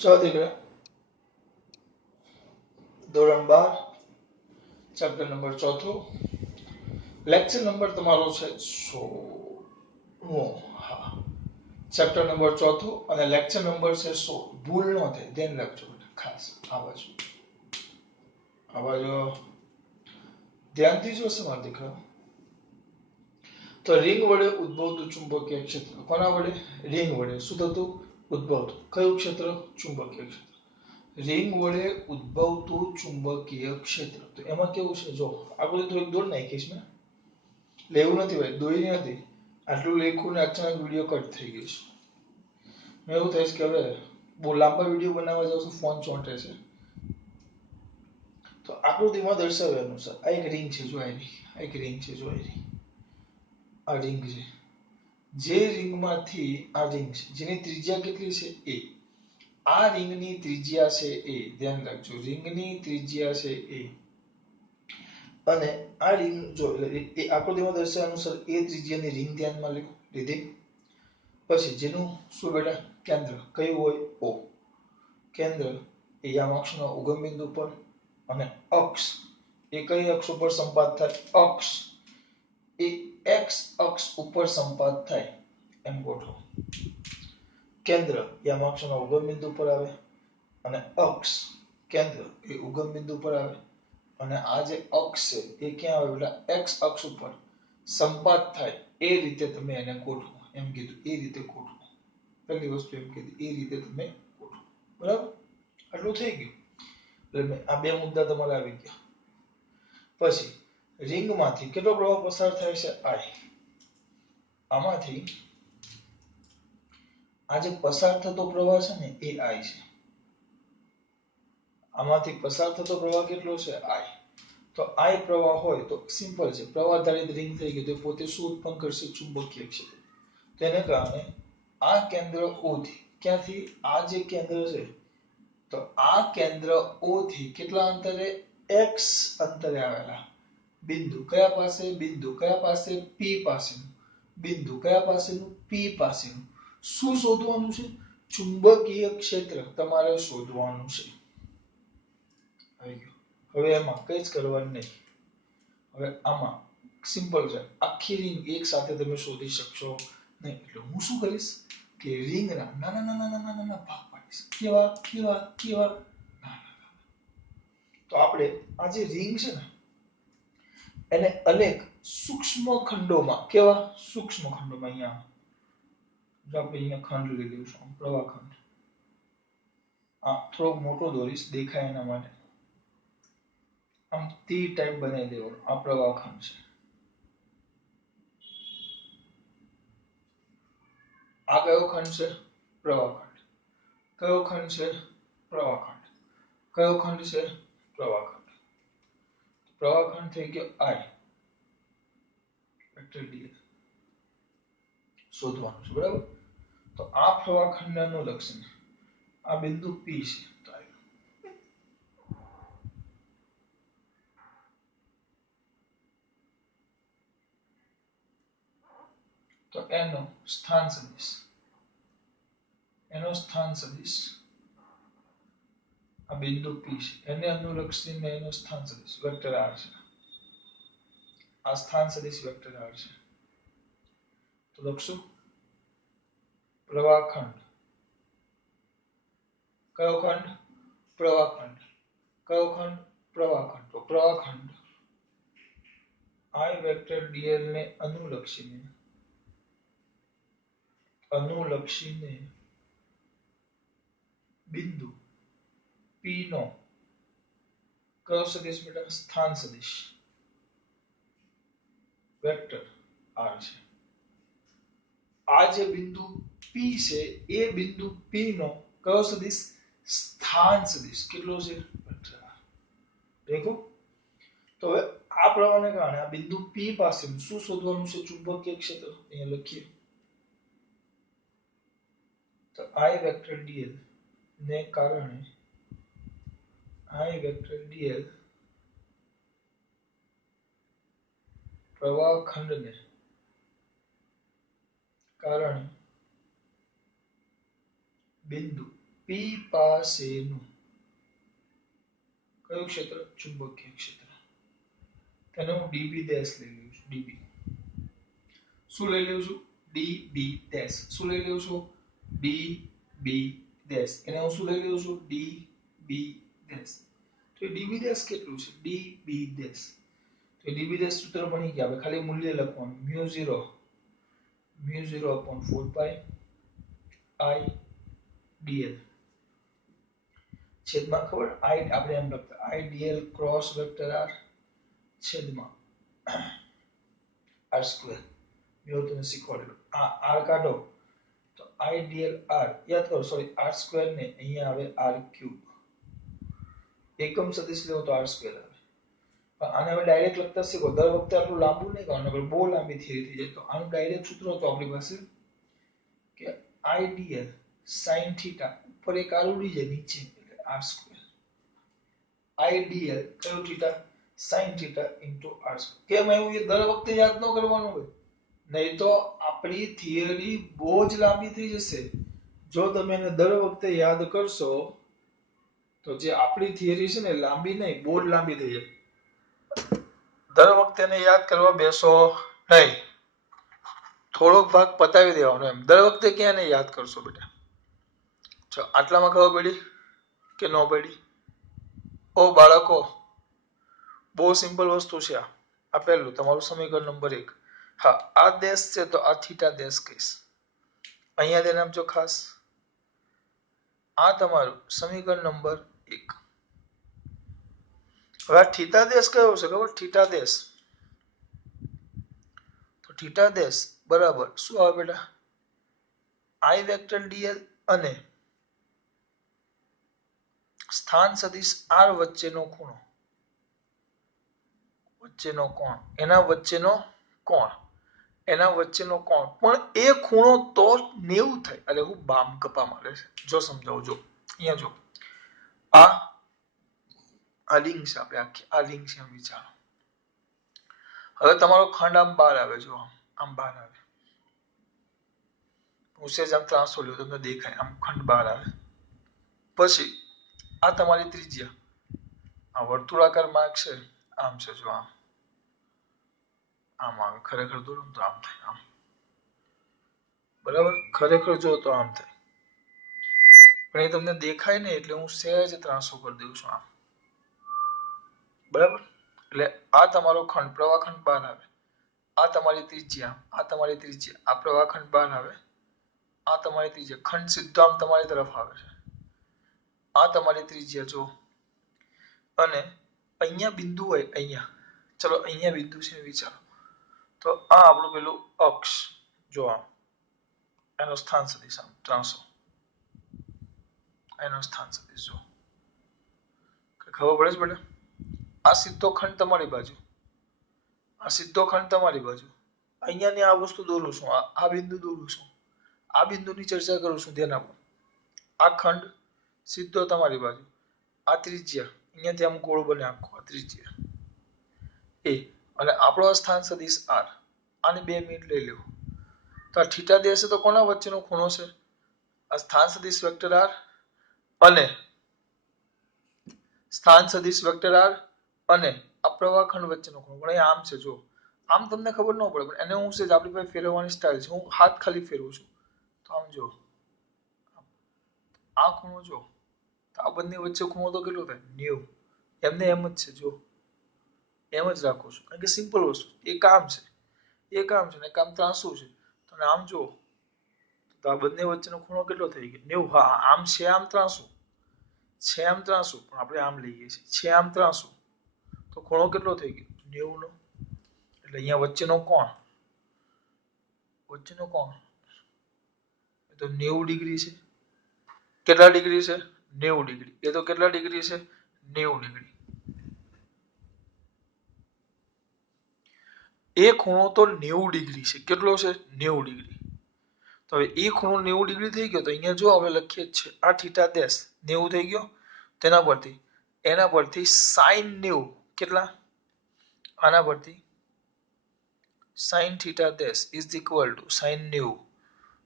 चौथी ધોરણ 12 chapter number ચોથું લેક્ચર નંબર તમારો છે 16 હા ચેપ્ટર નંબર ચોથું અને લેક્ચર નંબર છે 16 ભૂલ ન થાય ધ્યાન રાખજો ખાસ આ બાજુ ધ્યાનથી જોશે મારા દીકરા તો રિંગ વડે ઉદ્ભવતું ચુંબકીય ક્ષેત્ર કોના વડે રિંગ વડે શું થતું ઉદ્ભવતું કયું ક્ષેત્ર ચુંબકીય ક્ષેત્ર રિંગ વડે ઉદ્ભવતું ચુંબકીય ક્ષેત્ર તો એમાં કેવું છે જો આગળ થોડીક દોડ નાખીશ મેં લેવું નથી ભાઈ દોરી નથી આટલું લેખું ને અચાનક વિડીયો કટ થઈ ગયો છે મેં એવું થઈશ કે હવે બહુ લાંબા વિડીયો બનાવવા જાવ તો ફોન ચોંટે છે તો આકૃતિમાં દર્શાવ્યા અનુસાર આ એક રિંગ છે જો આ એક રિંગ છે જો આ રિંગ છે જે રિંગમાંથી આ રિંગ છે જેની ત્રિજ્યા કેટલી છે a આ રિંગની ત્રિજ્યા છે a ધ્યાન રાખજો રિંગની ત્રિજ્યા છે a અને આ રિંગ જો એ આકૃતિમાં દર્શાવ્યા અનુસાર a ત્રિજ્યાની રિંગ ધ્યાનમાં લીધી પછી જેનું શું બેટા કેન્દ્ર કયું હોય o કેન્દ્ર એ યામાક્ષના ઉગમ બિંદુ પર અને અક્ષ એ કઈ અક્ષ ઉપર સંપાત થાય અક્ષ એ x અક્ષ ઉપર સંપાત થાય એમ ગોઠવો કેન્દ્ર યામાક્ષના ઉગમ બિંદુ પર આવે અને અક્ષ કેન્દ્ર એ ઉગમ બિંદુ પર આવે અને આ જે અક્ષ છે એ ક્યાં આવે બેટા x અક્ષ ઉપર સંપાત થાય એ રીતે તમે એને ગોઠવો એમ કીધું એ રીતે ગોઠવો પહેલી વસ્તુ એમ કીધી એ રીતે તમે ગોઠવો બરાબર આટલું થઈ ગયું એટલે આ બે મુદ્દા તમારે આવી ગયા પછી રિંગમાંથી કેટલો પ્રવાહ પસાર થાય છે I આમાંથી આ જે પસાર થતો પ્રવાહ છે ને એ I છે આમાંથી પસાર થતો પ્રવાહ કેટલો છે I તો I પ્રવાહ હોય તો સિમ્પલ છે પ્રવાહ આધારિત રિંગ થઈ ગઈ તો પોતે શું ઉત્પન્ન કરશે ચુંબકીય ક્ષેત્ર તેને કારણે આ કેન્દ્ર O થી ક્યાંથી આ જે કેન્દ્ર છે તો આ કેન્દ્ર O થી કેટલા અંતરે x અંતરે આવેલા બિંદુ કયા પાસે P પાસેનું બિંદુ કયા પાસેનું P પાસેનું શું શોધવાનું છે ચુંબકીય ક્ષેત્ર તમારે શોધવાનું છે હવે એમાં કઈ જ કરવાનું નહીં હવે આમાં સિમ્પલ છે આખી રિંગ એક સાથે તમે શોધી શકશો નહીં એટલે હું શું કરીશ કે રિંગના નાના ભાગ પાડીશ કેવા તો આપણે આ જે રિંગ છે ને એને અનેક સૂક્ષ્મ ખંડોમાં કેવા સૂક્ષ્મ ખંડોમાં અહીંયા આપણે અહીંયા ખંડ લઈ લઈશું પ્રવાહ ખંડ આ થોડો મોટો દોરીશ દેખાય એના માટે આમ ટી ટાઈપ બનાવી દેવો આ પ્રવાહ ખંડ છે આ કયો ખંડ છે પ્રવાહ ખંડ કયો ખંડ છે પ્રવાહ ખંડ કયો ખંડ છે પ્રવાહ ખંડ પ્રવાહ ખંડ થઈ ગયો I વેક્ટર ds શોધવાનું છે બરાબર તો આ પ્રવાહ ખંડને અનુલક્ષીને આ બિંદુ P છે તો એનો સ્થાન સદિશ આ બિંદુ P છે એને અનુલક્ષીને એનો સ્થાન સદિશ વેક્ટર r છે આ સ્થાન સદિશ વેક્ટર r છે તો લખશું પ્રવાહ ખંડ કયો ખંડ પ્રવાહ ખંડ કયો ખંડ પ્રવાહ ખંડ તો પ્રવાહ ખંડ I વેક્ટર dl ને અનુલક્ષીને બિંદુ P નો કયો સદિશ બેટા સ્થાન સદિશ વેક્ટર r છે આ જે બિંદુ P છે એ બિંદુ P નો કયો સદિશ સ્થાન સદિશ કેટલો છે વેક્ટર r દેખો તો હવે આ પ્રવાહને કારણે આ બિંદુ P પાસે શું શોધવાનું છે ચુંબકીય ક્ષેત્ર અહીંયા લખીએ તો I વેક્ટર dl ને કારણે I વેક્ટર dl પ્રવાહ ખંડને કારણે બિંદુ પી પાસેનું કયું ક્ષેત્ર? ચુંબકીય ક્ષેત્ર. તેને હું ડીબી ડેશ લઈ લઉં છું. ડીબી શું લઈ લઉં છું? DB dash. શું લઈ લઉં છું? DB dash. એને હું શું લઈ લઉં છું? DB dash. તો ડીબી ડેશ કેટલું છે? DB dash. તો ડીબી ડેશ સૂત્ર બની ગયા. હવે ખાલી મૂલ્ય લખવાનું. Mu 0 upon 4 pi I dl છેદમાં ખબર I આપણે એમ લખતા I dl cross vector r છેદમાં r સ્ક્વેર. મેં તમને શીખવાડેલું. આ r કાઢો તો I dl r યાદ કરો. સોરી r સ્ક્વેર ને અહીંયા આવે r ક્યુબ. એકમ સદિશ લેવો તો r સ્ક્વેર આવે. આને હવે ડાયરેક્ટ લખતા શીખો. દર વખતે આટલું લાંબુ નહીં કરવાનું, બહુ લાંબી થિયરી થઈ જાય. તો આનું ડાયરેક્ટ સૂત્ર તો આપણી પાસે કે I dl sin થીટા ઉપર એક r ઉડી જાય નીચે એટલે r સ્ક્વેર. I dl કયું theta? sin theta into r square. કેમ આવ્યું એ દર વખતે યાદ ન કરવાનું હોય. નહીં તો આપણી થિયરી બહુ જ લાંબી થઈ જશે. જો તમે એને દર વખતે યાદ કરશો તો જે આપણી થિયરી છે ને લાંબી નહીં, બહુ જ લાંબી થઈ જાય. દર વખતે એને યાદ કરવા બેસો નહીં. થોડોક ભાગ પતાવી દેવાનો એમ. દર વખતે ક્યાં એને યાદ કરશો બેટા? જો આટલામાં ખબર પડી કે ન પડી? ઓ બાળકો, બહુ સિમ્પલ વસ્તુ છે આ. આ પહેલું તમારું સમીકરણ નંબર 1. હા, આ દેશ છે તો આ થીટા દેશ કહીશ. અહીંયા ધ્યાન આપજો ખાસ. આ તમારું સમીકરણ નંબર 1. હવે થીટા દેશ કયો છે ખબર? થીટા દેશ. તો થીટા દેશ બરાબર શું આવે બેટા? I વેક્ટર dl અને સ્થાન સદિશ r વચ્ચેનો ખૂણો. વચ્ચેનો કોણ. એના વચ્ચેનો કોણ. એના વચ્ચેનો કોણ. પણ એ ખૂણો તો 90 થાય. એટલે હું બામ કપા મારે છે. જો સમજાવું. જો અહીંયા જો આ લિંક છે. આપણે આખી આ લિંક છે એમ વિચારો. હવે તમારો ખંડ આમ બહાર આવે. જો આમ બહાર આવે. હું સેજ આમ ત્રાસો લ્યો તમને દેખાય. આમ ખંડ બહાર આવે. પછી આ તમારી ત્રિજ્યા. આ વર્તુળાકાર માર્ગ છે. આમ છે. જો આમ આવે. ખરેખર દોરો તો આમ થાય. આમ બરાબર. ખરેખર જો તો આમ થાય. પણ એ તમને દેખાય ને એટલે હું સહેજ ત્રાસો કરી દઉં છું આમ. બરાબર. એટલે આ તમારો ખંડ પ્રવાહખંડ બહાર આવે. આ તમારી ત્રિજ્યા. આ તમારી ત્રિજ્યા. આ પ્રવાહખંડ બહાર આવે. આ તમારી ત્રિજ્યા. ખંડ સીધો આમ તમારી તરફ આવે છે. આ તમારી ત્રિજ્યા જો. અને અહીંયા બિંદુ હોય. અહીંયા ચલો અહીંયા બિંદુ છે વિચારો. તો આ આપણું પેલું અક્ષ. જો આમ એનો સ્થાન સદિશ આમ ત્રાસો. એનો સ્થાન સદિશ જો. ખબર પડે છે બેટા? આ સીધો ખંડ તમારી બાજુ. આ સીધો ખંડ તમારી બાજુ. અહીંયાની આ વસ્તુ દોરું છું. આ બિંદુ દોરું છું. આ બિંદુની ચર્ચા કરું છું. ધ્યાન આપો. આ ખંડ સીધો તમારી બાજુ. આ ત્રિજ્યા અહીંયાથી આમ ગોળ બને આખો. આ ત્રિજ્યા એ અને આપણો સ્થાન સદિશ r. આને 2 મિનિટ લઈ લેવું. તો આ થીટા દેશ તો કોના વચ્ચેનો ખૂણો છે? આ સ્થાન સદિશ વેક્ટર r અને સ્થાન સદિશ વેક્ટર r અને આ પ્રવાહખંડ વચ્ચેનો ખૂણો. પણ આમ છે જો. આમ તમને ખબર ન પડે પણ એને હું છે આપણી પાસે ફેરવવાની સ્ટાઇલ છે. હું હાથ ખાલી ફેરવું છું. તો આમ જો. આ ખૂણો જો. તો આ બંને વચ્ચે ખૂણો તો કેટલો થાય? 90. એમને એમ જ છે જો. એમ જ રાખું છું. કારણ કે સિમ્પલ વસ્તુ. એ કામ છે. એ કામ છે ને કામ ત્રાસું છે. તો આમ જો. તો આ બંને વચ્ચેનો ખૂણો કેટલો થઈ ગયો? 90. હા, આમ છે આમ ત્રાસું. છે આમ ત્રાસું પણ આપણે આમ લઈએ છીએ. છે આમ ત્રાસું. તો ખૂણો કેટલો થઈ ગયો? 90 નો. એટલે અહીંયા વચ્ચેનો કોણ. વચ્ચેનો કોણ એ તો 90 ડિગ્રી છે. કેટલા ડિગ્રી છે? 90 ડિગ્રી. એ તો કેટલા ડિગ્રી છે? 90 ડિગ્રી. એ ખૂણો તો 90 ડિગ્રી છે. કેટલો છે? 90 ડિગ્રી. તો હવે એ ખૂણો 90 ડિગ્રી થઈ ગયો. તો અહીંયા જો હવે લખીએ જ છે આ થીટા દેશ 90 થઈ ગયો. એના પરથી sin 90 કેટલા? આના પરથી sin થીટા દેશ ઇઝ ઇક્વલ ટુ sin 90.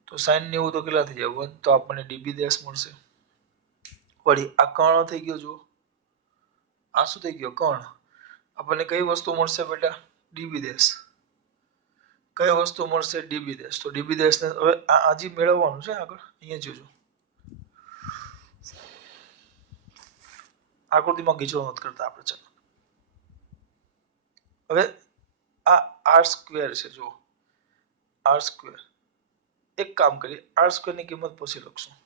તો sin 90 તો કેટલા થઈ જાય? 1. તો આપણને ડીબી દેશ મળશે. વળી આ કર્ણ થઈ ગયો, જુઓ આ શું થઈ ગયો કર્ણ. આપણને કઈ વસ્તુ મળશે બેટા? ડીબી દેશ. કઈ વસ્તુ મળશે? ડીબી દેશ. તો ડીબી દેશ ને હવે આજી મેળવવાનું છે આગળ. અહીંયા જોજો આકૃતિમાં ગીચો નથી કરતા આપણે. ચાલો હવે આ આર સ્ક્વેર છે, જુઓ આર સ્ક્વેર. એક કામ કરીએ, આર સ્ક્વેર ની કિંમત પછી લખશું.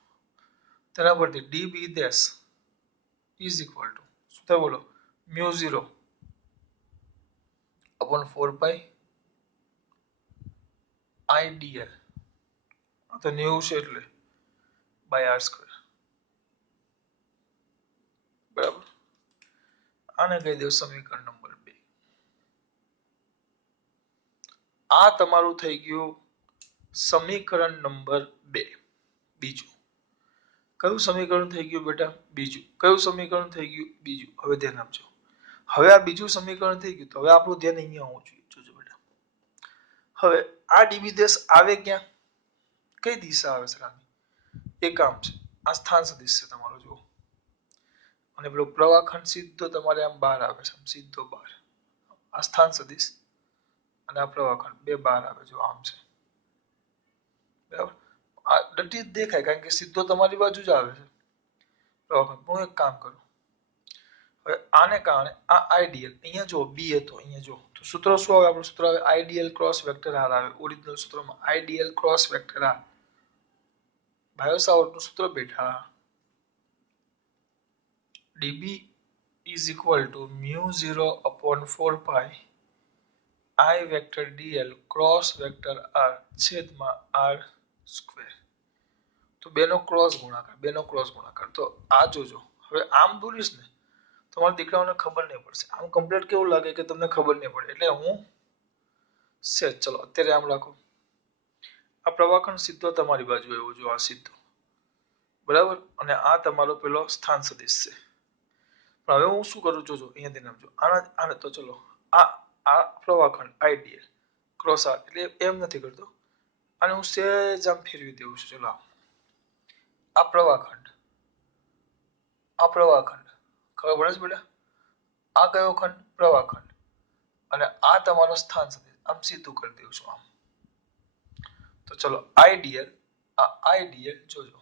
તેના પરથી ડીબી દેશ ઇઝ ઇક્વલ ટુ શું થાય બોલો? μ0 upon 4 પાઈ IDL તો 90 છે એટલે બાય આર સ્ક્વેર. બરાબર. આને કહી દો સમીકરણ નંબર 2. આ તમારું થઈ ગયું સમીકરણ નંબર 2. બીજું કયું સમીકરણ થઈ ગયું બેટા? બીજું. કયું સમીકરણ થઈ ગયું? બીજું. હવે ધ્યાન આપજો. હવે આ બીજું સમીકરણ થઈ ગયું તો હવે આપણું ધ્યાન અહીંયા હોવું જોઈએ. જોજો બેટા, હવે આ ડીબી દેશ આવે ક્યાં? કઈ દિશા આવે છે? એક કામ છે, આ સ્થાન સદિશ છે તમારો, જુઓ. અને પેલો પ્રવાહખંડ સીધો તમારે આમ બહાર આવે છે, સીધો બહાર. આ સ્થાન સદિશ અને આ પ્રવાહખંડ બે બહાર આવે, જો આમ છે. બરાબર. આ ડટી જ દેખાય કારણ કે સીધો તમારી બાજુ જ આવે છે પ્રવાહખંડ. હું એક કામ કરું, હવે આને કારણે આ આઈડીએલ અહીંયા જો બી હતો, અહીંયા જો તો સૂત્ર શું આવે? આપણું સૂત્ર આવે આઈડીએલ ક્રોસ વેક્ટર આર આવે. ઓરિજિનલ સૂત્રમાં IDL cross vector R. Biot સાવર્ટનું સૂત્ર બેઠા dB is equal to μ0 upon 4 pi I vector dl cross vector r છેદમાં r સ્ક્વેર. તો બેનો ક્રોસ ગુણાકાર. તો આ જોજો. હવે આમ દોરીશ ને તમારા દીકરાઓને ખબર નહીં પડશે. આમ કમ્પ્લીટ કેવું લાગે કે તમને ખબર નહીં પડે, એટલે હું સેજ ચલો અત્યારે આમ રાખો. આ પ્રવાહખંડ સીધો તમારી બાજુ આવ્યો, જો આ સીધો. બરાબર. અને આ તમારો પેલો સ્થાન સદિશ છે. હવે હું શું કરું? જોજો અહીંયા ધ્યાન આપજો. આને તો ચલો આ પ્રવાહખંડ આઈડીએલ ક્રોસ આર એટલે એમ નથી કરતો, અને હું સેજ આમ ફેરવી દેવું છું. ચલો આ પ્રવાહખંડ ખબર પડે છે બેટા? આ કયો ખંડ? પ્રવાહખંડ. અને આ તમારો સ્થાન સદિશ આમ સીધું કરી દઉં છું આમ. તો ચલો આઈડીએલ, આ આઈડીએલ જોજો,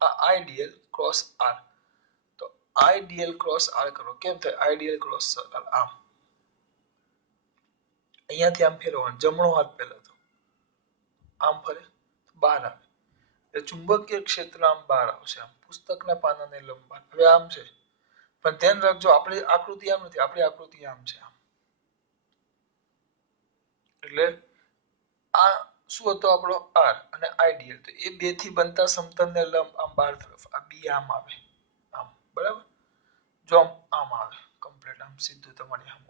આ આઈડીએલ ક્રોસ આર. તો આઈડીએલ ક્રોસ આર કરો. કેમ થાય? આઈડીએલ ક્રોસ આર આમ. અહીંયાથી આમ ફેરવવાનું, જમણો હાથ પહેલા તો આમ ફરે બહાર આવે એટલે ચુંબકીય ક્ષેત્ર આમ બહાર આવશે, આમ પુસ્તકના પાનાને લંબ. હવે આમ છે, પણ ધ્યાન રાખજો આપણી આકૃતિ આમ નથી, આપણી આકૃતિ આમ છે. આમ એટલે આ શું હતો આપણો? આર અને આઈડીએલ. તો એ બે થી બનતા સમતલને લંબ આમ બહાર તરફ. આ બી આમ આવે આમ. બરાબર. જો આમ આવે કમ્પ્લીટ આમ સીધું તમારી આમ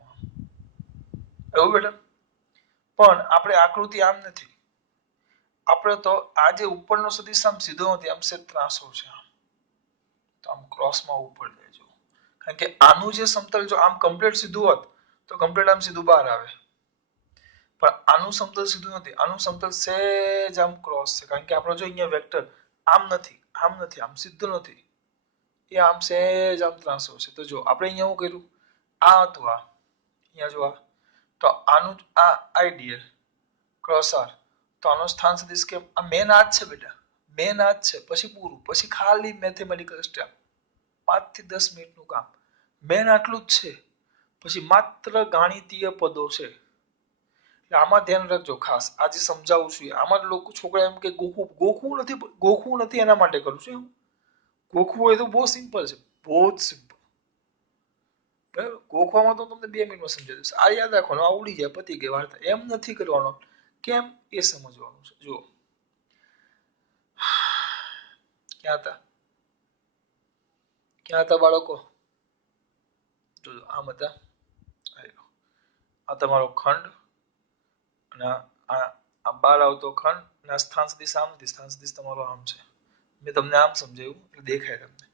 એવું બેટા. પણ આપણે આકૃતિ આમ નથી. આપણે તો આ જે ઉપરનો સદિશ આમ સીધો નથી, આમ સે ત્રાસો છે આમ. તો આમ ક્રોસમાં ઉપર જાય. કારણ કે આનું જે સમતલ જો આમ કમ્પ્લીટ સીધું હોત તો કમ્પ્લીટ આમ સીધું બહાર આવે, પણ આનું સમતલ સીધું નથી. આનું સમતલ સેજ આમ ક્રોસ છે, કારણ કે આપણો જો અહીંયા વેક્ટર આમ નથી, આમ સીધું નથી, એ આમ સેજ આમ ત્રાસો છે. તો જો આપણે અહીંયા શું કર્યું? આ હતું, આ અહીંયા જો આ, તો આનું આ આઈડીએલ ક્રોસ આર. તો આનો સ્થાન સદિશ કેમ? આ મેન આ જ છે બેટા, મેન આ જ છે. પછી પૂરું, પછી ખાલી મેથેમેટિકલ સ્ટેપ 5 થી 10 મિનિટનું કામ. મેન આટલું જ છે, પછી માત્ર ગાણિતીય પદો છે. આમાં ધ્યાન રાખજો ખાસ. આજે સમજાવું છું આમાં લોકો છોકરા એમ કે ગોખવું નથી એના માટે કરું છું. ગોખવું હોય તો બહુ સિમ્પલ છે, બહુ જ સિમ્પલ. બરાબર. ગોખવામાં તો તમને 2 મિનિટમાં સમજાવી દઈશ. આ યાદ રાખવાનું, આ ઉડી જાય, પતી ગઈ વાર્તા. એમ નથી કરવાનો. કેમ એ સમજવાનું છે. જુઓ ક્યાં હતા બાળકો? જોજો આમ હતા. આ તમારો ખંડ અને આ બહાર આવતો ખંડ અને સ્થાન સદિશ આમ નથી, સ્થાન સદિશ તમારો આમ છે. મેં તમને આમ સમજાવ્યું એટલે દેખાય તમને.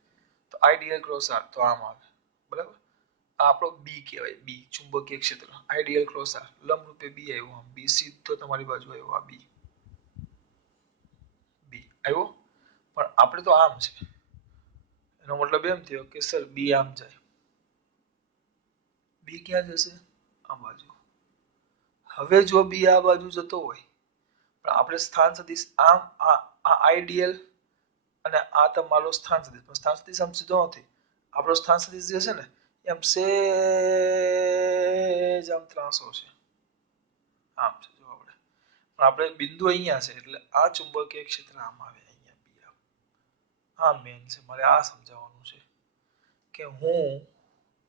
તો આઈડીએલ ક્રોસ આર તો આમ આવે. બરાબર. આ આપણો બી કહેવાય, બી ચુંબકીય ક્ષેત્ર. આઈડીએલ ક્રોસ આર લંબ રૂપે બી આવ્યો, આમ બી સીધો તમારી બાજુ આવ્યો. આ બી આવ્યો, પણ આપણે તો આમ છે એનો મતલબ એમ થયો કે સર બી આમ જાય, બી ક્યાં જશે? આ બાજુ. હવે જો બી આ બાજુ જતો હોય પણ આપણે સ્થાન સદિશ આમ આ આઈડિયલ અને આ તમારો સ્થાન સદિશ, પણ સ્થાન સદિશ આમ સીધો નથી. આપણો સ્થાન સદિશ જે છે ને એમ સેજ આમ ત્રાસો છે, આમ છે જો આપણે, પણ આપણે બિંદુ અહીંયા છે એટલે આ ચુંબકીય ક્ષેત્ર આમ આવે, અહીંયા બી આ મેન છે. મારે આ સમજાવવાનું છે કે હું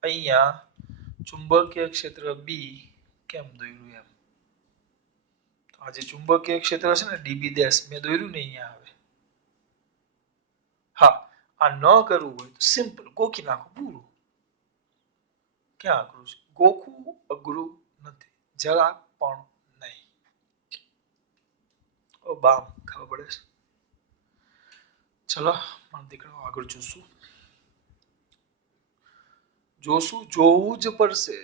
અહીંયા ચુંબકીય ક્ષેત્ર બી કેમ દોર્યું એમ. તો આ જે ચુંબકીય ક્ષેત્ર છે ને ડીબી ડેશ મેં દોર્યું ને અહીંયા આવે. હા, આ ન કરવું હોય તો સિમ્પલ ગોખી નાખો પૂરું. ક્યાં અઘરું છે? ગોખવું અઘરું નથી, જરા પણ નહીં. ઓ બામ ખબર પડે છે. ચલો મારા દીકરો આગળ જોશું, જોવું જ પડશે.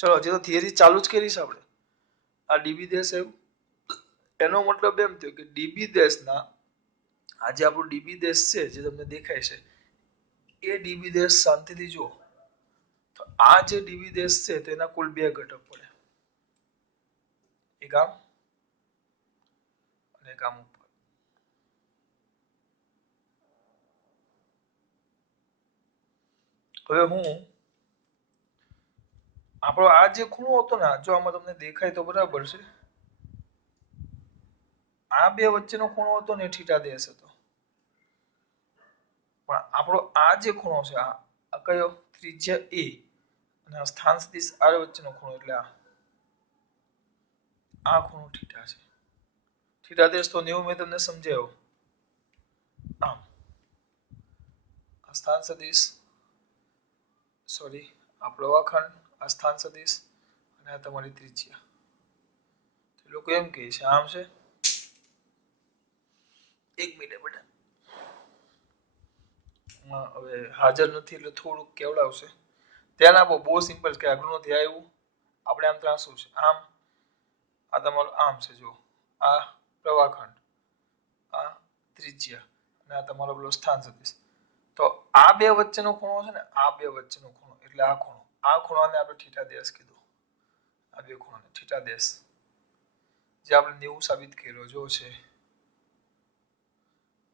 ચલો હજી તો થિયરી ચાલુ જ કરી છે આપણે. આ ડીબી દેશ આવ્યું એનો મતલબ એમ થયો કે ડીબી દેશના આ જે આપણું ડીબી દેશ છે જે તમને દેખાય છે એ ડીબી દેશ શાંતિથી જુઓ તો આ જે ડીબી દેશ છે તેના કુલ 2 ઘટક પડે, એક આમ અને એક આમ ઉપર. હવે હું આપણો આ જે ખૂણો હતો ને, જો આમાં તમને દેખાય તો બરાબર છે, આ બે વચ્ચેનો ખૂણો હતો ને થીટા દેશ હતો, પણ આપણો આ જે ખૂણો છે આ કયો? ત્રિજ્યા એ અને સ્થાન સદિશ આર વચ્ચેનો ખૂણો એટલે આ ખૂણો થીટા છે. થીટા દેશ તો 90 મેં તમને સમજાવ્યો. આમ આ સ્થાન સદિશ, સોરી આ પ્રવાખંડ, આ સ્થાન સદિશ અને આ તમારી ત્રિજ્યા. લોકો એમ કહે છે આમ છે. એક મિનિટ બેટા, હવે હાજર નથી એટલે થોડુંક કેવડાવશે. ધ્યાન આપો, બહુ સિમ્પલ કે આગળ નથી આવ્યું. આપણે આમ ત્રાસું છે, આમ આ તમારું આમ છે, જો આ પ્રવાખંડ, આ ત્રિજ્યા અને આ તમારો પેલો સ્થાન સદિશ. તો આ બે વચ્ચેનો ખૂણો છે ને, આ બે વચ્ચેનો ખૂણો એટલે આ ખૂણો, આ ખૂણાને આપણે થીટા દેશ કીધું. આ બે ખૂણાને થીટા દેશ, જે આપણે 90 સાબિત કર્યો જો છે.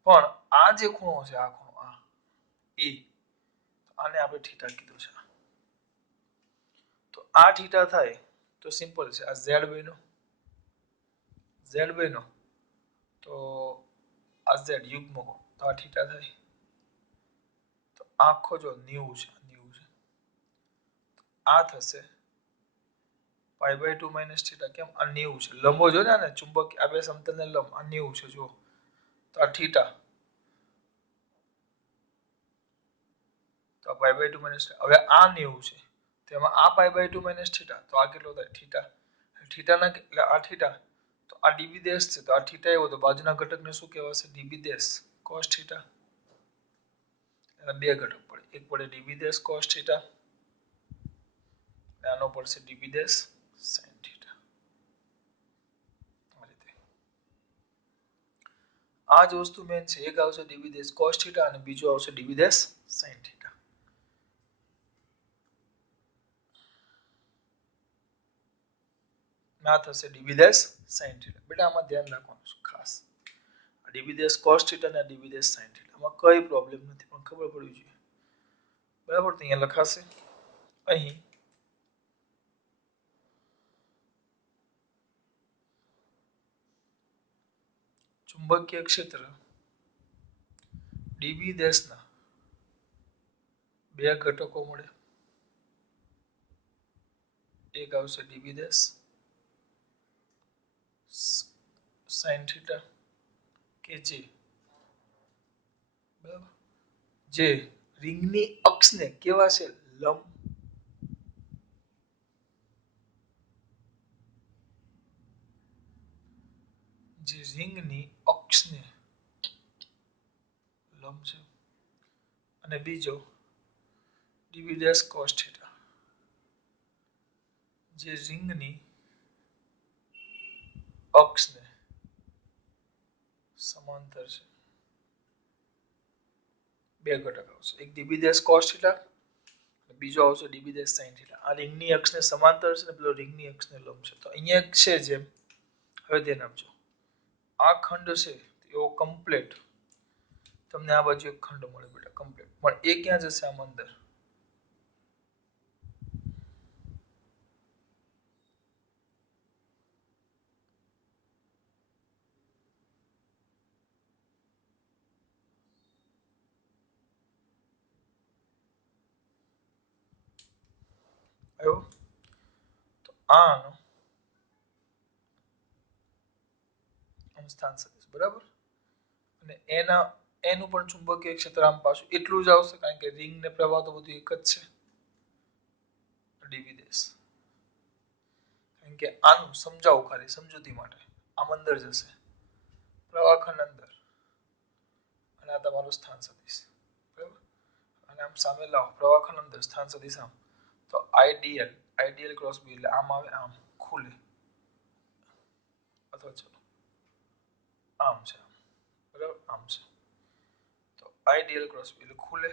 પણ આ જે ખૂણો છે, આ ખૂણો આ એ, આને આપણે થીટા કીધું છે. તો આ થીટા થાય તો સિમ્પલ છે, આ ઝેડ બન્યો, ઝેડ બન્યો તો આ ઝેડ યુગ્મ તો આ થીટા થાય. તો આખો જો 90 છે, 90 છે, આ થશે π/2 - થીટા. કેમ? આ 90 છે, લંબો જો ને આને ચુંબક, આ બે સમતલને લંબ, આ 90 છે જો, તો આ થીટા, તો આ π/2 - હવે આ 90 છે તેમાં આ π/2 - થીટા, તો આ કેટલો થાય? થીટા. થીટાના એટલે આ થીટા, તો આ ડીબી દેશ છે, તો આ થીટા આવ્યો તો બાજુના ઘટકને શું કહેવાશે? ડીબી દેશ cos થીટા. એના 2 ઘટક પડે, એક પડે ડીબી દેશ cos થીટા અને આનો પડશે ડીબી દેશ sin થીટા. આ રીતે આ જ વસ્તુ મેન છે, એક આવશે ડીબી દેશ cos થીટા અને બીજો આવશે ડીબી દેશ sin થીટા. ના થશે ડીબી દેશ sin થીટા. બેટા આમાં ધ્યાન રાખવાનું છે ખાસ, ડીબી દેશ cos થીટા અને ડીબી દેશ sin થીટા માં કોઈ પ્રોબ્લેમ નથી, પણ ખબર પડવી જોઈએ. બરાબર, તો અહીંયા લખાશે અહીં ચુંબકીય ક્ષેત્ર ડીબી દેશના 2 ઘટકો મળે, એક આવશે ડીબી દેશ sin થીટા કે જે રિંગની અક્ષને કેવા છે? લંબ. જે રિંગની અક્ષને લંબ છે. અને બીજો ડીબી ડેશ cos થીટા, જે રિંગની અક્ષને સમાંતર છે. બે ઘટક આવશે, એક ડીબી ડેશ કોસ થીટા, બીજો આવશે ડીબી ડેશ સાઇન થીટા. આ રિંગની અક્ષને સમાંતર છે ને પેલો રિંગની અક્ષને લંબ છે. તો અહીંયા એક છે જેમ, હવે ધ્યાન આપજો, આ ખંડ છે એવો કમ્પ્લીટ તમને આ બાજુ એક ખંડ મળે બેટા કમ્પ્લીટ, પણ એ ક્યાં જશે આમ અંદર? આવ્યો? તો આનો સ્થાન સદિશ બરાબર, અને એનું પણ ચુંબકીય ક્ષેત્ર આમ પાછું એટલું જ આવશે, કારણ કે રિંગ ને પ્રવાહ તો બધું એક જ છે ડીબી ડેશ. કારણ કે આનું સમજાવું ખાલી સમજૂતી માટે, આમ અંદર જશે પ્રવાહ ખંડ અંદર, અને આ તમારું સ્થાન સદિશ બરાબર, અને આમ સામે લાવો પ્રવાહ ખંડ અંદર સ્થાન સદિશ આમ, તો આઈડીએલ ક્રોસ બી એટલે આમ આવે આમ ખુલે, અથવા ચલો આમ છે આમ બરાબર, આમ છે તો આઈડીએલ ક્રોસ બી એટલે ખુલે,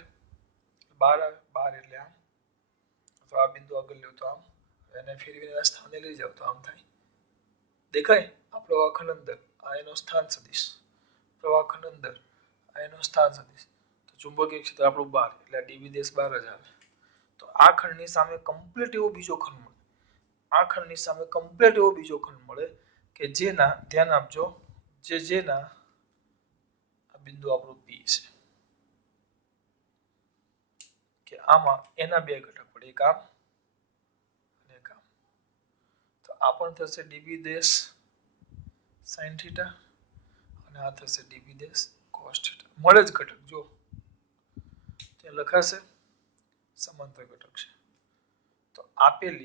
બહાર આવે, બહાર એટલે આમ, તો આ બિંદુ આગળ લ્યો તો આમ, એને ફેરવીને સ્થાને લઈ જાવ તો આમ થાય, દેખાય? આ પ્રવાહ ખંડ અંદર, આ એનો સ્થાન સદિશ, પ્રવાહ ખંડ અંદર, આ એનો સ્થાન સદિશ, તો ચુંબકીય ક્ષેત્ર આપણું બહાર, એટલે ડીબી ડેશ બહાર જ આવે. તો આ ખંડની સામે કમ્પ્લીટ એવો બીજો ખંડ મળે, આ ખંડની સામે કમ્પ્લીટ એવો બીજો ખંડ મળે કે જેના, ધ્યાન આપજો, જેના આ બિંદુ આપણું પી છે, કે આમાં એના બે ઘટક પડે, એક આમ અને એક આમ. તો આ પણ થશે ડીબી ડેશ સાઇન થીટા, અને આ થશે ડીબી ડેશ કોસ થીટા. મળે જ ઘટક, જો ત્યાં લખાશે સમાંતર ઘટક છે. તો આપેલ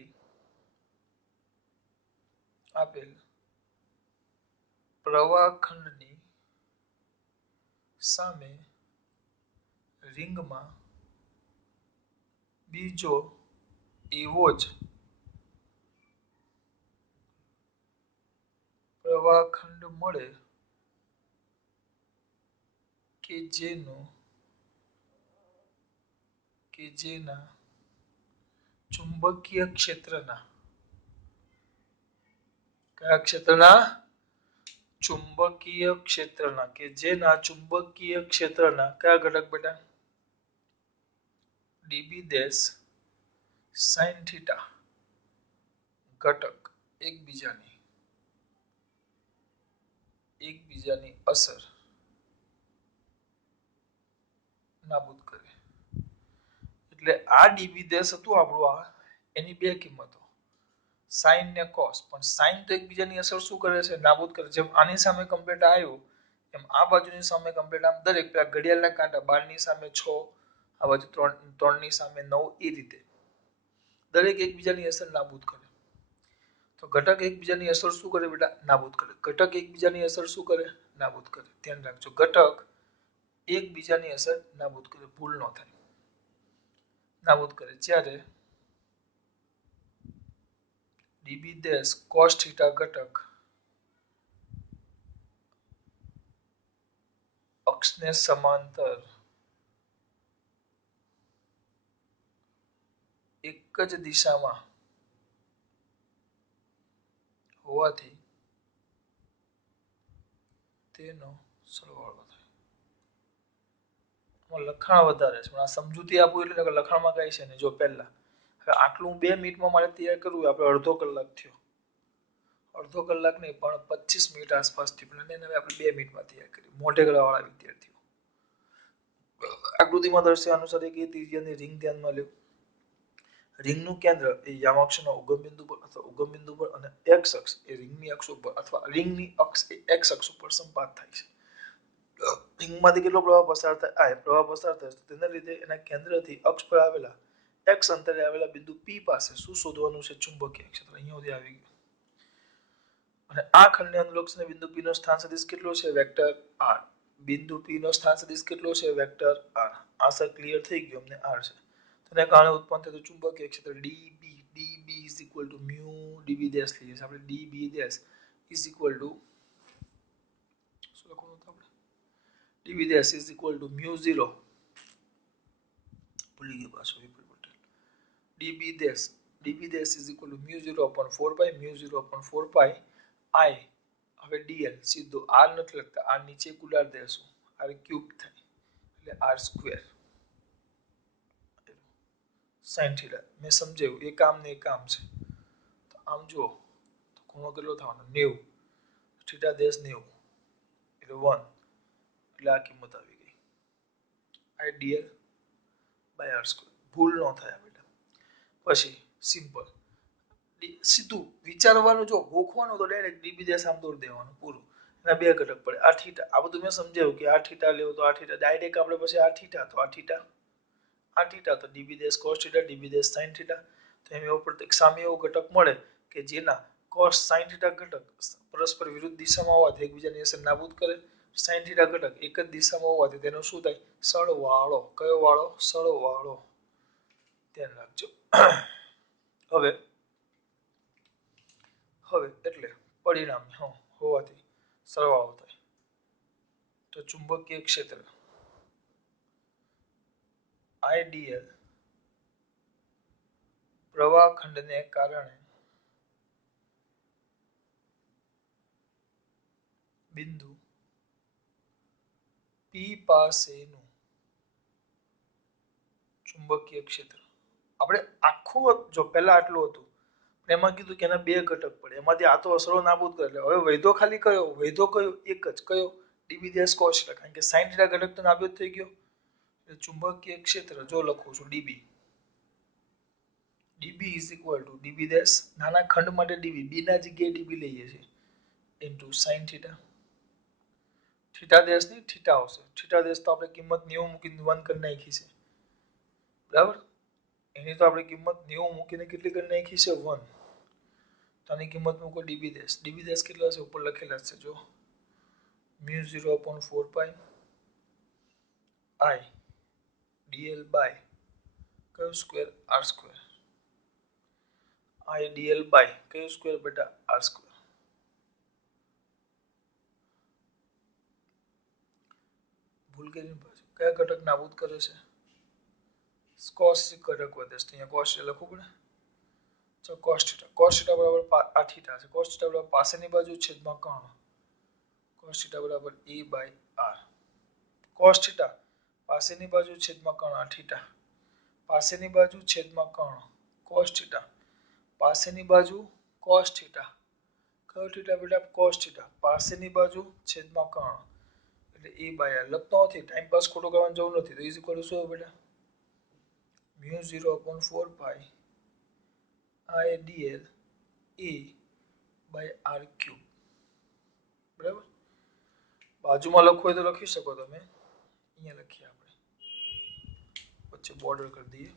પ્રવાહ ખંડની સામે રિંગમાં બીજો એવો જ પ્રવાહ ખંડ મળે કે જેના ચુંબકીય ક્ષેત્રના, કયા ક્ષેત્રના? ચુંબકીય ક્ષેત્રના, કે જેના ચુંબકીય ક્ષેત્રના કયા ઘટક બેટા? ડીબી ડેશ સાઇન થીટા ઘટક એકબીજાની અસર નાબૂદ કરે. એટલે આ ડીબી ડેશ હતું આપણું, આ એની બે કિંમતો સાઇન ને કોસ, પણ સાઇન તો એકબીજાની અસર શું કરે છે? નાબૂદ કરે. જેમ આની સામે કમ્પ્લીટ આવ્યું એમ આ બાજુની સામે કમ્પ્લીટ, આમ દરેક પેલા ઘડિયાળના કાંટા 12 ની સામે 6, આ બાજુ 3 ની સામે 9, એ રીતે દરેક એકબીજાની અસર નાબૂદ કરે. તો ઘટક એકબીજાની અસર શું કરે બેટા? નાબૂદ કરે. ઘટક એકબીજાની અસર શું કરે? નાબૂદ કરે. ધ્યાન રાખજો, ઘટક એકબીજાની અસર નાબૂદ કરે, ભૂલ ન થાય. નાબૂદ કરે જ્યારે ડીબી ડેશ કોસ થીટા ઘટક અક્ષને સમાંતર એક જ દિશામાં હોવાથી તેનો સરવાળો થાય. લખાણ વધારે છે, પણ આ સમજૂતી આપું એટલે લખાણમાં કઈ છે ને. જો પહેલા હવે આટલું 2 મિનિટમાં મારે તૈયાર કરવું, આપણે અડધો કલાક થયો, અડધો કલાક નહીં પણ 25 મિનિટ આસપાસ થયું, પણ એને હવે આપણે 2 મિનિટમાં તૈયાર કરી. મોઢે ગળાવાળા વિદ્યાર્થીઓ આકૃતિમાં દર્શાવ્યા અનુસાર એક ત્રિજ્યાની રિંગ ધ્યાનમાં લ્યો. રિંગનું કેન્દ્ર એ યામક્ષના ઉગમ બિંદુ પર અથવા ઉગમ બિંદુ પર, અને એક્સ અક્ષ એ રિંગની અક્ષ ઉપર અથવા રિંગની અક્ષ એ એક્સ અક્ષ ઉપર સંપાત થાય છે. રિંગમાંથી કેટલો પ્રવાહ પસાર થાય? આ પ્રવાહ પસાર થાય, તેના લીધે એના કેન્દ્રથી અક્ષ પર આવેલા એક્સ અંતરે આવેલા બિંદુ પી પાસે શું શોધવાનું છે? ચુંબકીય ક્ષેત્ર. અહીંયા સુધી આવી ગયું. અને આ ખંડને અનુલક્ષીને બિંદુ પી નો સ્થાન સદિશ કેટલો છે? Vector R. બિંદુ પી નો સ્થાન સદિશ કેટલો છે? Vector R. આ સર ક્લિયર થઈ ગયું, અમને આર છે. તેને કારણે ઉત્પન્ન થતું ચુંબકીય ક્ષેત્ર dB is equal two mu dB dash લઈએ છીએ આપણે. DB dash is equal two શું લખવાનું હતું આપણે? DB dash is equal two mu 0 ભૂલી ગયો પાછો વિપુલ Patel. db dash is equal to mu 0 upon 4 pi mu 0 upon 4 pi I. હવે dl સીધો r નથી લખતા, r નીચે ઉડાડ દેશું, r ક્યુબ થાય એટલે r સ્ક્વેર sin થીટા. મેં સમજાવ્યું એ કામ ને એ કામ છે. તો આમ જુઓ તો ખૂણો કેટલો થવાનો 90, થીટા દેશ 90 એટલે 1, એટલે આ કિંમત આવી ગઈ I dl by r square. ભૂલ ન થાય બેટા. પછી સિમ્પલ સીધું વિચારવાનું, જો ગોખવાનું તો ડાયરેક્ટ ડીબી દેશ આમ દોડી દેવાનું પૂરું. એના બે ઘટક પડે, આ થીટા, આ બધું મેં સમજાવ્યું કે આ થીટા લેવું તો આ થીટા ડાયરેક્ટ આપણે પછી આ થીટા તો આ થીટા, આ થીટા તો ડીબી દેશ કોસ થીટા ડીબી દેશ સાઇન થીટા. તો એમ એવો પ્રત્યેક સામે એવો ઘટક મળે કે જેના કોસ સાઇન થીટા ઘટક પરસ્પર વિરુદ્ધ દિશામાં હોવાથી એકબીજાની અસર નાબૂદ કરે. સાઇન થીટા ઘટક એક જ દિશામાં હોવાથી તેનો શું થાય? સરવાળો. કયો વાળો? સરવાળો. ધ્યાન રાખજો. હવે એટલે પરિણામ હોવાથી સરવાળો થાય. તો ચુંબકીય ક્ષેત્ર IDL પ્રવાહ ખંડને કારણે બિંદુ P પાસેનું ચુંબકીય ક્ષેત્ર. આપણે આખું જો પહેલા આટલું હતું એમાં કીધું કે એના બે ઘટક પડે, એમાંથી આ તો અસરો નાબૂદ કરે. હવે વૈધો ખાલી કયો? વૈધો કયો? એક જ. કયો? ડીબી દેશ કોસ થીટા, કારણ કે સાઇન થીટા ઘટક તો નાબૂદ થઈ ગયો. એટલે ચુંબકીય ક્ષેત્ર જો લખું છું dB is equal two dB દેશ, નાના ખંડ માટે ડીબી, બી ના જગ્યાએ ડીબી લઈએ છીએ, ઇન્ટુ સાઇન થીટા. થીટા દેશ ની થીટા આવશે. થીટા દેશ તો આપણે કિંમત 90 મૂકીને 1 કરી નાખી છે, બરાબર. એની તો આપણે કિંમત 90 મૂકીને કેટલી કરી નાખી છે? 1. તો આની કિંમત મૂકો ડીબી દેશ. ડીબી દેશ કેટલા છે? ઉપર લખેલા છે જો, mu 0 upon 4 pi I dl by કયો square? r square. I dl by કયો સ્ક્વેર બેટા? r square. ભૂલ કરી પાછું. કયા ઘટક નાબૂદ કરે છે? cos ઘટક વધે છે. અહીંયા cos લખવું પડે. તો cos થીટા. cos થીટા બરાબર આ થીટા છે. cos થીટા બરાબર પાસેની બાજુ છેદમાં કર્ણ. cos થીટા બરાબર a by r. cos theta પાસેની બાજુ છેદમાં કર્ણ આ થીટા. પાસેની બાજુ છેદમાં કર્ણ cos થીટા. પાસેની બાજુ cos થીટા. કયો થીટા બેટા? cos theta. પાસેની બાજુ છેદમાં કર્ણ એટલે a by r. લખતો નથી, ટાઈમ પાસ ખોટો કરવાની જરૂર નથી. તો ઇઝ ઇક્વલ ટુ શું બેટા? mu 0 upon 4 pi I dl a by r cube. બરાબર. બાજુમાં લખવું હોય તો લખી શકો તમે. અહીંયા લખીએ આપણે, વચ્ચે બોર્ડર કરી દઈએ.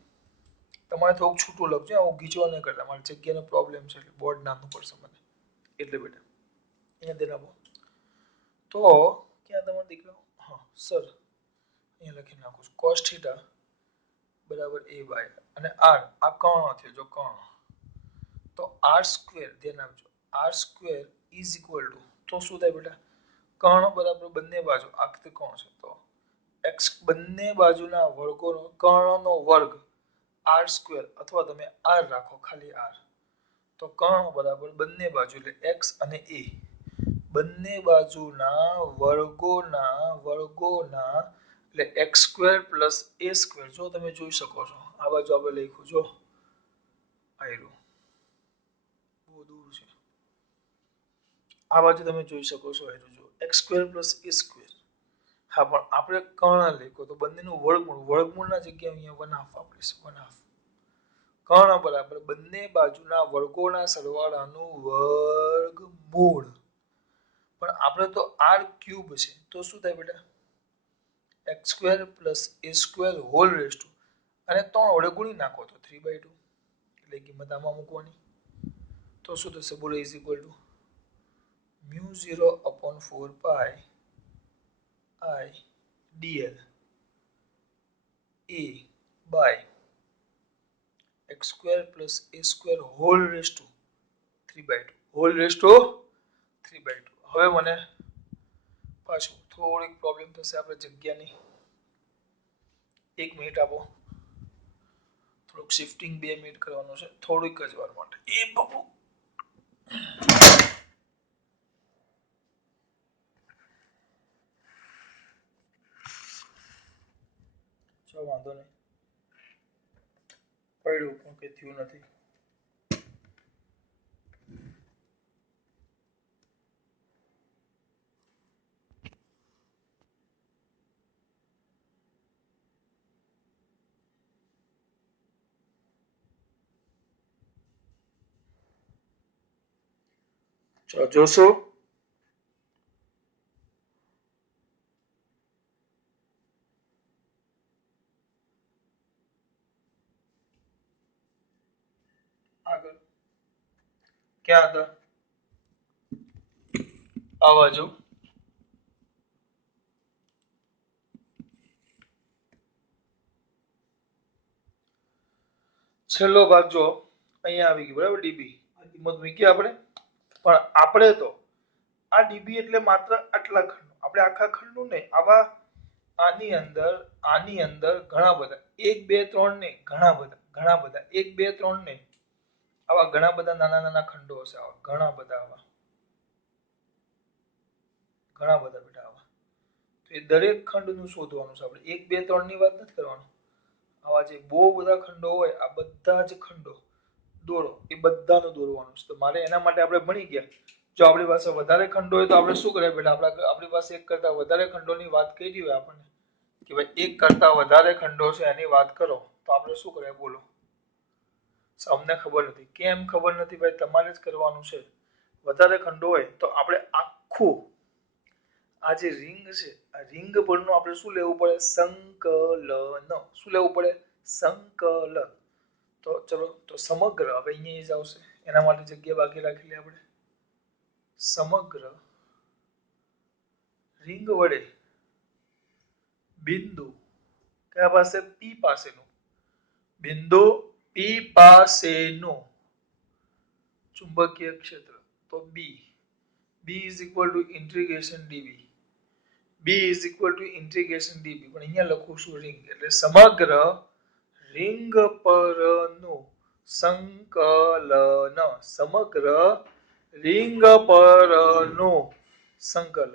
તમારે થોડુંક છૂટું લખજો, આવું ગીચવા નહીં કરતા. મારી જગ્યાનો પ્રોબ્લેમ છે એટલે બોર્ડ નાનું પડશે મને, એટલે બેટા અહીંયા ધ્યાન આપો. તો ક્યાં તમારો દીકરો? હા સર, અહીંયા લખી નાખું છું cos થીટા બરાબર a by અને r આ કર્ણ થયો જો કર્ણ. તો r સ્ક્વેર, ધ્યાન આપજો, r square is equal two, તો શું થાય બેટા? કર્ણ બરાબર બંને બાજુ આખતે કોણ છે તો x બંને બાજુના વર્ગોનો કર્ણનો વર્ગ r સ્ક્વેર, અથવા તમે r રાખો ખાલી r. તો કર્ણ બરાબર બંને બાજુ એટલે x અને a બંને બાજુના વર્ગોના એટલે x square plus a square. જો તમે જોઈ શકો છો આ બાજુ આપણે લખ્યું જો આયરું બહુ દૂર છે, આ બાજુ તમે જોઈ શકો છો આયરું જો x square plus a square. હા પણ આપણે કર્ણ લખ્યો તો બંનેનું વર્ગમૂળના જગ્યાએ અહીંયા 1/2 વાપરીશું. 1/2 કર્ણ બરાબર બંને બાજુના વર્ગોના સરવાળાનું વર્ગમૂળ. પણ આપણે તો r ક્યુબ છે તો શું થાય બેટા? x square plus a square whole raise to, અને 3 વડે ગુણી નાખો તો 3/2 એટલે કિંમત આમાં મૂકવાની. તો શું થશે બોલો? Is equal two mu 0 upon 4 pi I dl a by x square plus a square whole raised to 3/2 whole raised to 3/2. હવે મને પાછું થોડીક પ્રોબ્લેમ થશે આપણે જગ્યાની. 1 મિનિટ આપો. થોડુંક શિફ્ટિંગ 2 મિનિટ કરવાનું છે, થોડીક જ વાર માટે. એ બાબુ ચલો વાંધો નહીં, પડ્યું પણ કંઈ થયું નથી. ચલો જોશો. આગળ ક્યાં હતા? આ બાજુ છેલ્લો ભાગ જો અહીંયા આવી ગયો બરાબર. ડીબી કિંમત મૂકી આપણે, પણ આપણે તો આ ડીબી એટલે માત્ર આટલા ખંડ, આપણે આખા ખંડનું નહીં, આવા આની અંદર ઘણા બધા 1 2 3 ને ઘણા બધા 1 2 3 ને આવા ઘણા બધા નાના નાના ખંડો હશે, આવા ઘણા બધા બેટા આવા. તો એ દરેક ખંડનું શોધવાનું છે આપણે. 1 2 3 ની વાત નથી કરવાનું. આવા જે બહુ બધા ખંડો હોય, આ બધા જ ખંડો દોરો, એ બધાનું દોરવાનું છે. તો મારે એના માટે આપણે ભણી ગયા, જો આપણી પાસે વધારે ખંડો હોય તો આપણે શું કરીએ બેટા, આપણી પાસે એક કરતા વધારે ખંડોની વાત કરી હોય આપણને કે ભાઈ એક કરતા વધારે ખંડો છે એની વાત કરો, તો આપણે શું કરીએ બોલો? અમને ખબર નથી. કેમ ખબર નથી ભાઈ? તમારે જ કરવાનું છે. વધારે ખંડો હોય તો આપણે આખું આ જે રિંગ છે, આ રિંગ પરનું આપણે શું લેવું પડે? સંકલન. શું લેવું પડે? સંકલન. તો ચલો, તો સમગ્ર હવે અહીંયા જ આવશે, એના માટે જગ્યા બાકી રાખી લે આપણે. સમગ્ર રિંગ વડે બિંદુ કયા પાસે? પી પાસેનું. બિંદુ પી પાસેનું ચુંબકીય ક્ષેત્ર તો B. B is equal to integration dB. B is equal to integration dB. પણ અહીંયા લખું છું રિંગ, એટલે સમગ્ર રિંગ પરનું સંકલન. સમગ્ર રિંગ પરનું સંકલન.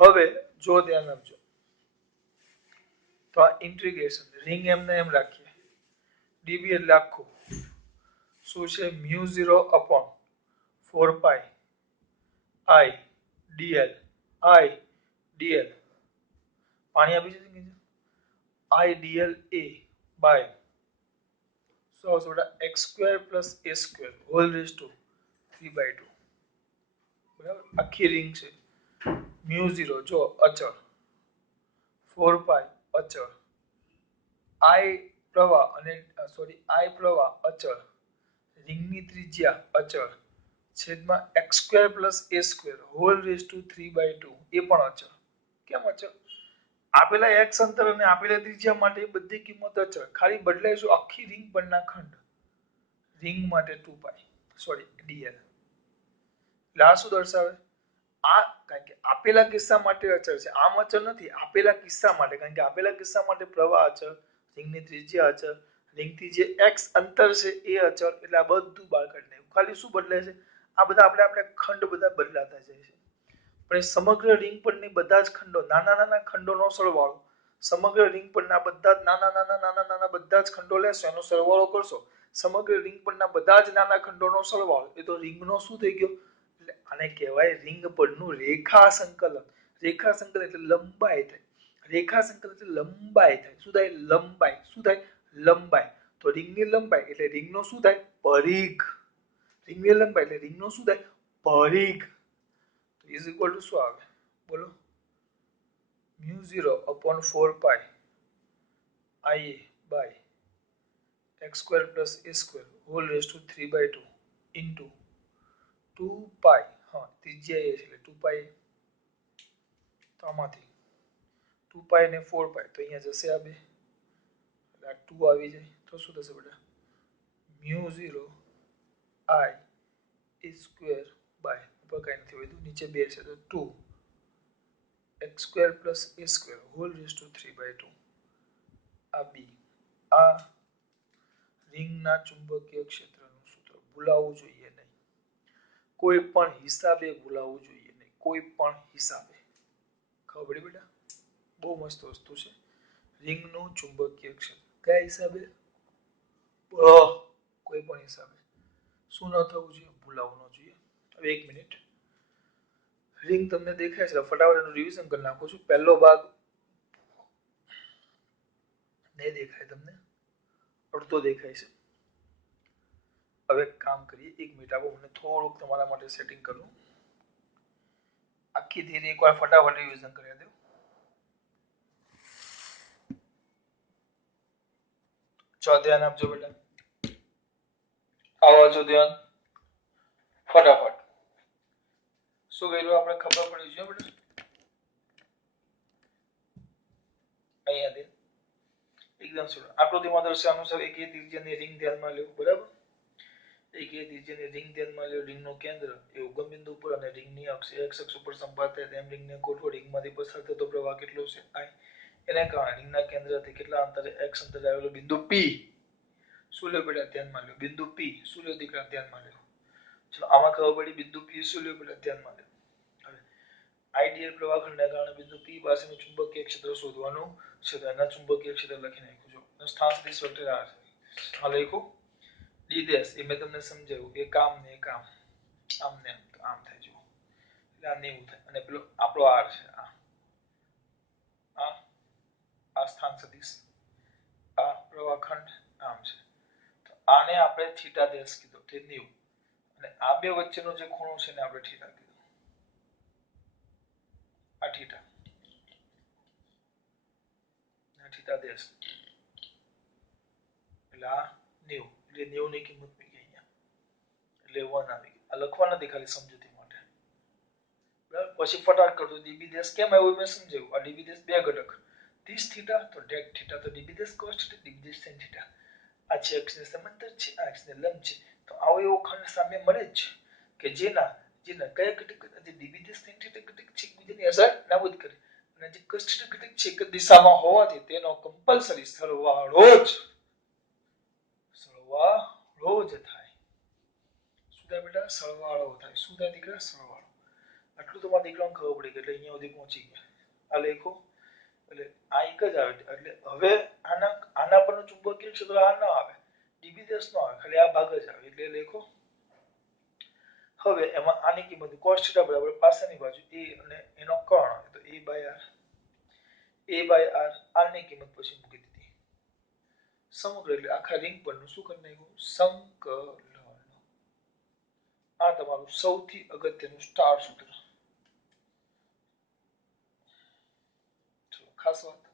હવે જો ધ્યાન આપજો, તો આ ઇન્ટિગ્રેશન રિંગ એમને એમ રાખીએ, ડીબી એટલે આખું શું છે? મ્યુ 0 અપોન 4 પાઈ આઈ ડીએલ. આઈ ડીએલ પાણી આપી છે, આઈ ડીએલ એ બાય શું આવશે બેટા? X square plus a square whole raise to 3/2. બરાબર. આખી રિંગ છે. મ્યુ 0 જો અચળ, 4 પાઈ અચળ, આઈ પ્રવાહ અચળ, રિંગની ત્રિજ્યા અચળ, છેદમાં x square plus a square whole raise to 3/2 એ પણ અચળ. કેમ અચળ? આપેલા એક્સ અંતર અને આપેલા ત્રિજ્યા માટે બધી કિંમત અચળ, ખાલી બદલાઈશું આખી રિંગ પરના ખંડ. રિંગ માટે 2 પાઈ ડીએલ. એટલે આ શું દર્શાવે? આ કારણ કે આપેલા કિસ્સા માટે અચળ છે, આમ અચળ નથી. આપેલા કિસ્સા માટે, કારણ કે આપેલા કિસ્સા માટે પ્રવાહ અચળ, રિંગની ત્રિજ્યા અચળ, રિંગથી જે એક્સ અંતર છે એ અચળ, એટલે આ બધું બહાર કાઢી નાખ્યું. ખાલી શું બદલાય છે? આ બધા આપણે ખંડ બધા બદલાતા જાય છે. પણ એ સમગ્ર રિંગ પરની બધા જ ખંડો, નાના નાના ખંડોનો સરવાળો, સમગ્ર રિંગ પરના બધા જ નાના બધા જ ખંડો લેશો, એનો સરવાળો કરશો, સમગ્ર રિંગ પરના બધા જ નાના ખંડોનો સરવાળો, એ તો રિંગનો શું થઈ ગયો? એટલે આને કહેવાય રિંગ પરનું રેખા સંકલન. રેખા સંકલન એટલે લંબાઈ થાય. રેખા સંકલન એટલે લંબાઈ થાય. શું થાય? લંબાઈ. શું થાય? લંબાઈ. તો રિંગની લંબાઈ એટલે રિંગનો શું થાય? પરિઘ. રિંગની લંબાઈ એટલે રિંગનો શું થાય? પરિઘ. તો ઇઝ ઇક્વલ ટુ શું આવે? બોલો. Mu 0 upon 4 pi I by x square plus a square whole raise to 3/2 into 2 pi, હા ત્રિજ્યા એ છે એટલે 2 પાઈ, તો આમાંથી 2 પાઈ ને 4 પાઈ તો અહીંયા જશે આ બે, એટલે આ 2 આવી જાય તો શું થશે બેટા? Mu 0 I a square by ઉપર કાંઈ નથી વધ્યું, નીચે 2 છે તો 2 x square plus a square whole raise to 3/2. આ બી, આ રિંગના ચુંબકીય ક્ષેત્રનું સૂત્ર ભૂલાવવું જોઈએ નહીં. કોઈ પણ હિસાબે ભૂલાવવું જોઈએ નહીં. કોઈ પણ હિસાબે. ખબર પડી બેટા? બહુ મસ્ત વસ્તુ છે. રિંગનું ચુંબકીય ક્ષેત્ર કયા હિસાબે? કોઈ પણ હિસાબે. શું ન થવું જોઈએ? ભૂલાવવું ન જોઈએ. હવે 1 મિનિટ. રિંગ તમને દેખાય છે, ફટાફટ એનું રિવિઝન કરી નાખું છું. પહેલો ભાગ નહીં દેખાય તમને, અડધો દેખાય છે. હવે કામ કરીએ, 1 મિનિટ આપો મને, થોડુંક તમારા માટે સેટિંગ કરું. આખી થિયરી એકવાર ફટાફટ રિવિઝન કરી દો. જો ધ્યાન આપજો બેટા. આવો છો ધ્યાન. ફટાફટ. શું કર્યું આપણે? ખબર પડી છે બેટા? અહીંયા દે એકદમ સરળ. આકૃતિમાં દર્શાવ્યા અનુસાર એકી ત્રિજ્યાની રિંગ ધ્યાનમાં લો. બરાબર? એકી ત્રિજ્યાની રિંગ ધ્યાનમાં લો. રિંગનું કેન્દ્ર એ ઉગમ બિંદુ પર અને રિંગની અક્ષ x અક્ષ ઉપર સંપાત થાય તેમ રિંગને ગોઠવો. રિંગમાંથી પસાર થતો પ્રવાહ કેટલો છે? I. એને કારણે રિંગના કેન્દ્રથી કેટલા અંતરે x અંતરે આવેલો બિંદુ P. શું લ્યો બેટા? ધ્યાનમાં લો. બિંદુ P શું લ્યો દીકરા? ધ્યાનમાં લો. ચલો આમાં ખબર પડી. બિંદુ P શું લ્યો બેટા? ધ્યાનમાં લો. હવે આઈડિયલ પ્રવાહખંડને કારણે બિંદુ P પાસેનું ચુંબકીય ક્ષેત્ર શોધવાનું છે. તો એના ચુંબકીય ક્ષેત્ર લખી નાખ્યું. જો સ્થાન સદિશ વેક્ટર આ લખ્યું. ડી ડેશ એ મેં તમને સમજાવ્યું. એ કામ ને કામ આમ ને આમ થાય. જો એટલે આ 90 થાય. અને પેલો આપણો આર છે. આ સ્થાન સદિશ, આ પ્રવાહખંડ આમ છે. તો આને આપણે થીટા ડેશ કીધો. તે 90. અને આ બે વચ્ચેનો જે ખૂણો છે ને આપણે થીટા કીધો. આ થીટા. Theta dash. એટલે આ 90. એટલે 90 ની કિંમત મૂકી અહીંયા. એટલે 1 આવી ગઈ. આ લખવા નથી, ખાલી સમજૂતી માટે. બરાબર? પછી ફટાફટ કરતો ડીબી ડેશ કેમ આવ્યું મેં સમજાવ્યું. આ ડીબી ડેશ બે ઘટક. 30 થીટા તો ટેક થીટા તો dB dash cos theta dB dash sin theta. આ છે અક્ષને સમાંતર છે, આ અક્ષને લંબ છે. તો આવો એવો ખંડ સામે મળે જ કે જેના કયા ઘટક જે ડીબી ડેશ sin થીટા ઘટક છે એકબીજાની અસર નાબૂદ કરે. અને જે cos થીટા ઘટક છે એક જ દિશામાં હોવાથી તેનો કમ્પલસરી સરવાળો જ થાય. શું થાય બેટા? સરવાળો થાય. શું થાય દીકરા? સરવાળો. આટલું તો મારા દીકરાને ખબર પડી ગઈ. એટલે અહીંયા સુધી પહોંચી ગયા. આ લખો. એટલે આ એક જ આવે. એટલે હવે આના પરનું ચુંબકીય ક્ષેત્ર આ ના આવે. ડીબી ડેશ નો આવે. ખાલી આ ભાગ જ આવે. એટલે લખો. હવે એમાં આની કિંમત cos થીટા બરાબર પાછળની બાજુ a અને એનો કર્ણ તો a by r. r ની કિંમત પછી મૂકી દીધી. સમગ્ર એટલે આખા રિંગ પરનું શું કરી નાખ્યું? સંકલન. આ તમારું સૌથી અગત્યનું સ્ટાર સૂત્ર. ખાસ વાત.